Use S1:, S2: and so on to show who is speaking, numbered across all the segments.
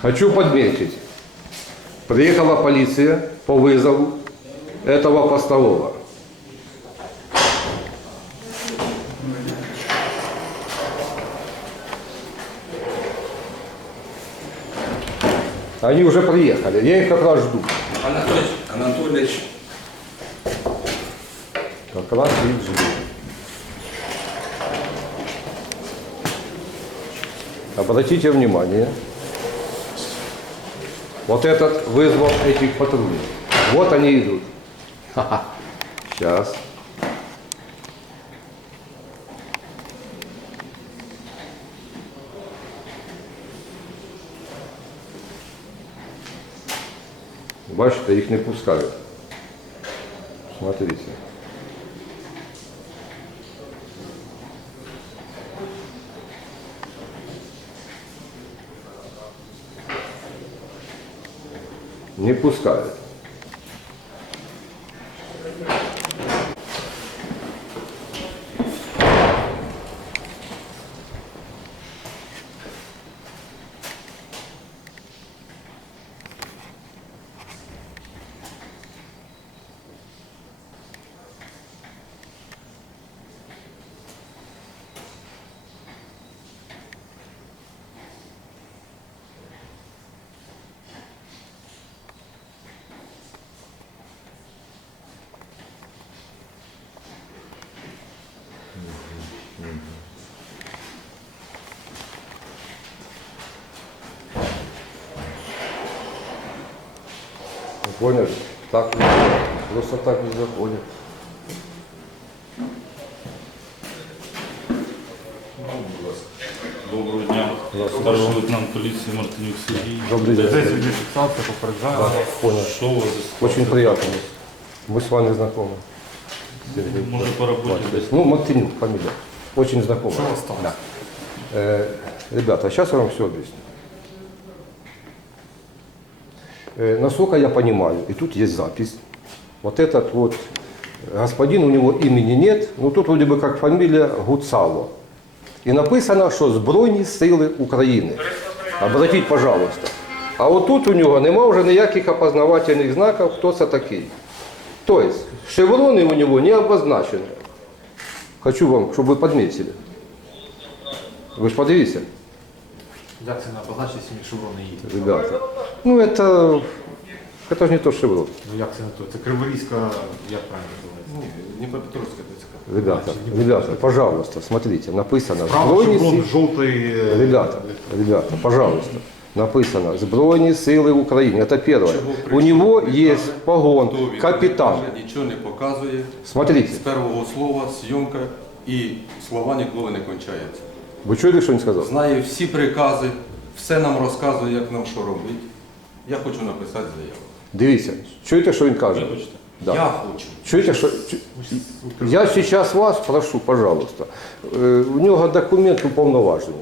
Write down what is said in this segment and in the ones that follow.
S1: Хочу подметить. Приехала полиция по вызову этого постового. Они уже приехали, я их как раз жду.
S2: Анатолійович, Анатолійович,
S1: Как раз их жду. Обратите внимание, вот этот вызвал этих патрулей. Вот они идут. Сейчас. Бачите, їх не пускають. Смотрите. Не пускают. Поняли? Так не заходят. Просто так не заходят.
S3: Доброго дня. Старший лейтенант поліції Мартинюк Сергій.
S1: Добрый день.
S4: Здесь видеофиксация, попереджаю.
S1: Понял.
S3: Що у вас? за
S1: Очень приятно. Мы с вами знакомы. Сергей.
S3: Може по роботі десь?
S1: Ну, Мартинюк, фамилия. Очень знакомая.
S4: Что у вас там?
S1: Да. Э, ребята, сейчас я вам все объясню. Насколько я понимаю, и тут есть запись, вот этот вот господин, у него имени нет, но тут вроде бы как фамилия Гуцало. И написано, що Збройні Сили України. Обратіть, пожалуйста. А отут у нього нема вже ніяких опознавательних знаків, хто це такий. Тобто, шеврони у нього не обозначені. Хочу вам, щоб ви підмітили. Ви ж подивіться,
S4: Як це не обозначить, якщо шеврони їдуть?
S1: ребята. Ну, это, это ж не то шеврон.
S4: Ну як це не то? Це Криворізька, як правильно називається?
S2: Дніпропетровська ТЦК.
S1: Ребята, ребята, пожалуйста, смотрите, написано
S4: Право
S1: Збройні
S4: шеврон
S1: Сили.
S4: жовтий. е,
S1: Ребята, ребята, пожалуйста, написано Збройні Сили України. Это первое. У него есть погон, капитан.
S2: Нічого не показує.
S1: Смотрите,
S2: З першого слова зйомка і слова ніколи не кончаються.
S1: вы чули, что он сказал?
S2: Знає всі прикази, все нам розказує, як нам що робити. Я хочу написати заяву.
S1: Дивіться, чуєте, що він каже?
S3: Вибачте.
S1: Да.
S2: Я хочу.
S1: Чуєте, що... чу- Я сейчас вас прошу, пожалуйста, е, у нього документ уповноваження.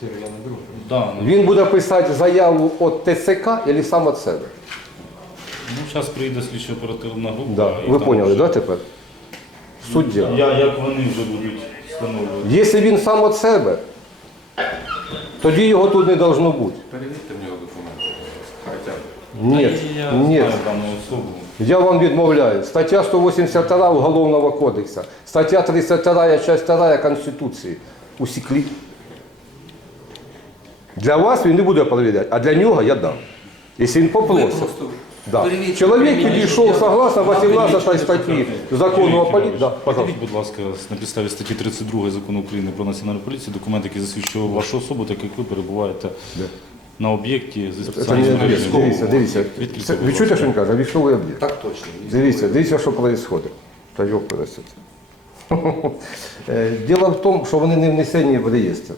S4: Сірий, я не беру.
S3: Да, ну,
S1: Він буде писати заяву від ТЦК або сам від себе.
S3: ну, зараз прийде слідчо оперативна група.
S1: Да.
S3: і
S1: Ви
S3: там
S1: поняли,
S3: вже-
S1: да, тепер? Суть діла.
S3: Я, як вони вже будуть встановлювати?
S1: Якщо він сам від себе, тоді його тут не должно бути.
S2: Перевірте в нього документи. Хоча б.
S1: Ні,
S3: я
S1: ні.
S3: знаю дану особу.
S1: Я вам відмовляю. Стаття 182 Уголовного кодексу, стаття 32, часть 2 Конституції. Усікли. Для вас він не буде перевіряти, а для нього я дам. Якщо він
S2: Ви
S1: попросить. Да.
S2: перевірте,
S1: Чоловік
S2: перевірте,
S1: підійшов
S2: щоб
S1: согласно
S2: вам
S1: 18 статті закону о поліції. Да, пожалуйста.
S3: Покажіть, будь ласка, на підставі статті 32 закону України про національну поліцію документ, який засвідчує вашу особу, так як ви перебуваєте на об'єкті зі
S1: Це не
S3: спеціальним
S1: об'єкт. Дивіться, дивіться. Це- Ви чуєте, що він каже? Військовий об'єкт.
S2: Так точно.
S1: Дивіться, дивіться, що відбувається. Та йоп пересить. Е, Діло в тому, що вони не внесені в реєстр.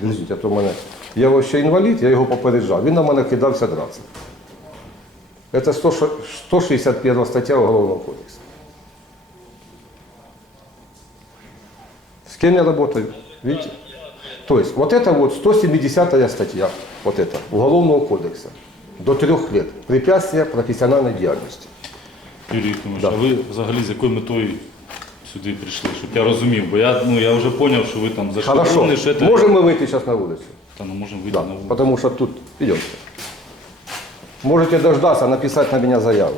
S1: Дивіться, а то в мене. Я ще інвалід, я його попереджав. Він на мене кидався драться. Це 100 161 стаття Уголовного кодексу. С кем я работаю? Видите? То есть вот это вот 170 статья, вот это, Уголовного кодекса. До трех лет. Препятствия профессиональной деятельности.
S3: Юрій Єфимович,
S1: Да.
S3: а ви взагалі з якою метою
S5: сюди прийшли, щоб я розумів, бо я, ну, я вже зрозумів, що ви там зайшли
S3: Хорошо.
S5: в що це...
S3: Можем мы выйти сейчас на улицу?
S5: Та ну можемо вийти
S3: Да,
S5: на вулицю.
S3: потому что тут, идемте. Можете дождаться, написать на меня заяву.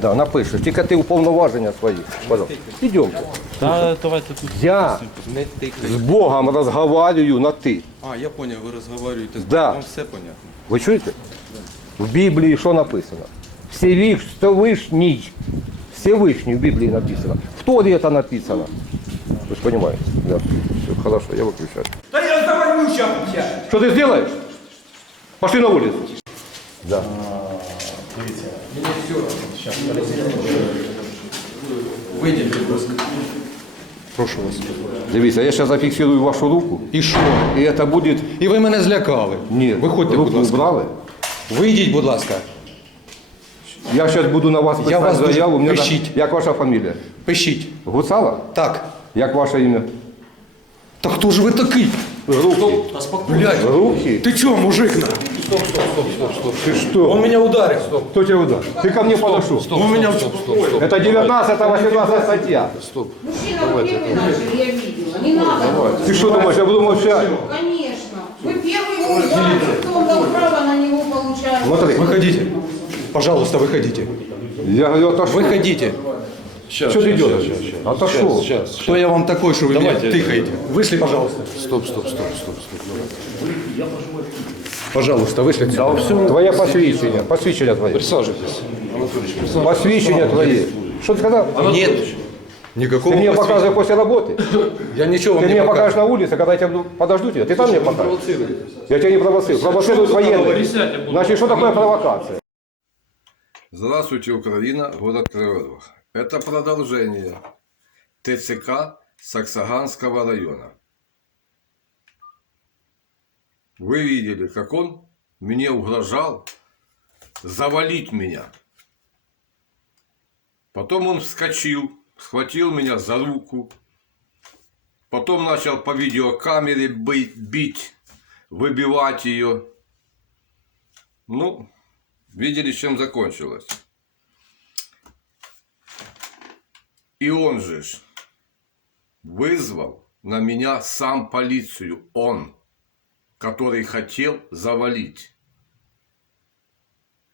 S3: Да, напишешь. Тільки ти уповноваження свої. Пожалуйста. Идемте.
S5: Та давайте тут.
S3: Я
S6: Не тикай.
S3: с Богом разговариваю на ты.
S6: А, я понял, ви розговорюєте з
S3: Да.
S6: Вам все понятно.
S3: Ви чуєте? В Біблії що написано? Всевишний. Всевишний в Біблії написано. В Торе это написано. Вы же понимаете? Да. Все, хорошо, я выключаю.
S7: Да я завалю сейчас.
S3: Что ты сделаешь? Пошли на улицу. Да.
S6: Вийдіть, будь ласка.
S7: Прошу вас.
S3: Дивіться, я зараз зафіксую вашу руку,
S7: І що?
S3: і це буде...
S7: І ви мене злякали.
S3: Ні,
S7: Виходьте,
S3: руку
S7: будь ласка.
S3: убрали.
S7: Вийдіть, будь ласка.
S3: Я зараз буду на вас писати
S7: вас дуже-
S3: заяву. Мені на-
S7: пишіть.
S3: Як ваша фамілія?
S7: Пишіть.
S3: Гуцала?
S7: Так.
S3: Як ваше ім'я?
S7: Та хто ж ви такий?
S3: Руки.
S7: Блядь.
S3: Руки?
S7: Ты чё, мужик? на?
S3: Ты что?
S7: Он меня ударил.
S3: Кто тебя ударил? Ты ко мне подошел.
S7: Он меня
S3: Это 19-18 статья.
S4: Мужчина, вы первый начали, я видела. Не надо.
S3: Ты что думаешь, я буду молчать?
S4: Конечно. Вы первый его ударили, кто дал право на него получать.
S3: Смотри,
S7: Выходите. Пожалуйста, выходите.
S3: я говорю, отошел.
S7: Выходите.
S3: Что ты делаешь? Отошел.
S7: Кто я вам такой, что вы меня тыкаете? Вышли, пожалуйста.
S8: Стоп, стоп, стоп, стоп, стоп.
S7: Пожалуйста, вышли.
S3: Твоє посвідчення, посвідчення твоє.
S8: Присаживайтесь.
S3: Посвідчення твоє. Що ти сказав?
S7: Нет.
S3: Ты
S7: Никакого
S3: мне
S7: посвящения.
S3: показываешь после работы?
S7: Я ничего
S3: Ты
S7: вам
S3: мне
S7: не
S3: покажешь
S7: покажу.
S3: на улице, когда я тебя буду- подожду тебя? Ты там мне покажешь? Я тебя не провоцирую. Провоцируют военные. Значит, что такое провокация?
S1: Здравствуйте, Украина, город Кривой Рог. Это продолжение ТЦК Саксаганского района. Вы видели, как он мне угрожал завалить меня. Потом он вскочил, схватил меня за руку. Потом начал по видеокамере бить, выбивать ее. Ну, видели, чем закончилось. И он же вызвал на меня сам полицию, он, который хотел завалить.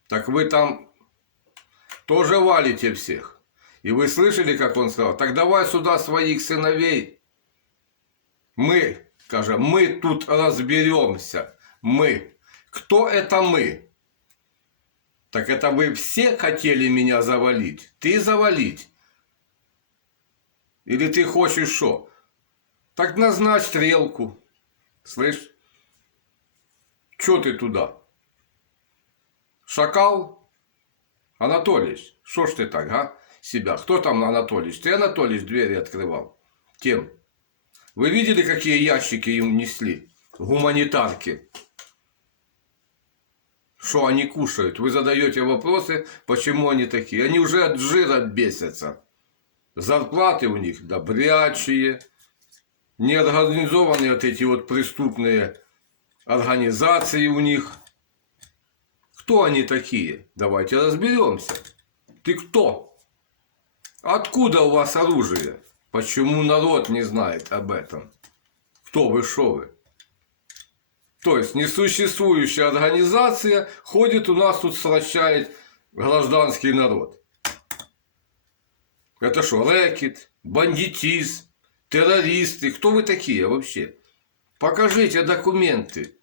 S1: Так вы там тоже валите всех. И вы слышали, как он сказал? Так давай сюда своих сыновей. Мы, скажем, мы тут разберемся. Мы. Кто это мы? Так это вы все хотели меня завалить? Ты завалить? Или ты хочешь что? Так назначь стрелку. Слышь? Чё ты туда? Шакал? Анатолич, что ж ты так, а? Себя. Кто там Анатолич? Ты, Анатолич, двери открывал? Кем? Вы видели, какие ящики им несли? Гуманитарки. Что они кушают? Вы задаете вопросы, почему они такие. Они уже от жира бесятся. Зарплаты у них добрячие. Неорганизованные вот эти вот преступные организации у них. Кто они такие? Давайте разберемся. Ты кто? Откуда у вас оружие? Почему народ не знает об этом? Кто вы, шо вы? То есть несуществующая организация ходит у нас тут сращает гражданский народ. Это что, рэкет, бандитизм, террористы? Кто вы такие вообще? Покажите документы.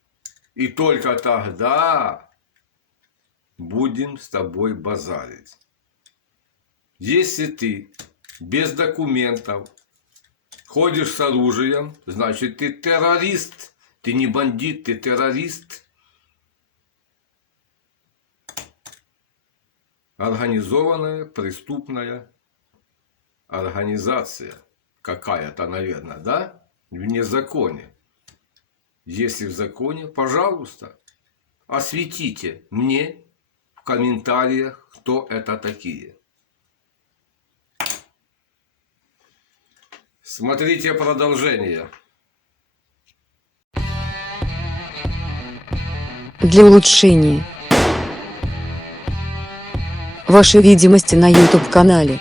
S1: И только тогда будем с тобой базарить. Если ты без документов ходишь с оружием, значит ты террорист. Ты не бандит, ты террорист. Организованная преступная организация. Какая-то, наверное, да? Вне законе. Если в законе, пожалуйста, осветите мне в комментариях, кто это такие. Смотрите продолжение.
S9: для улучшения вашей видимости на YouTube-канале.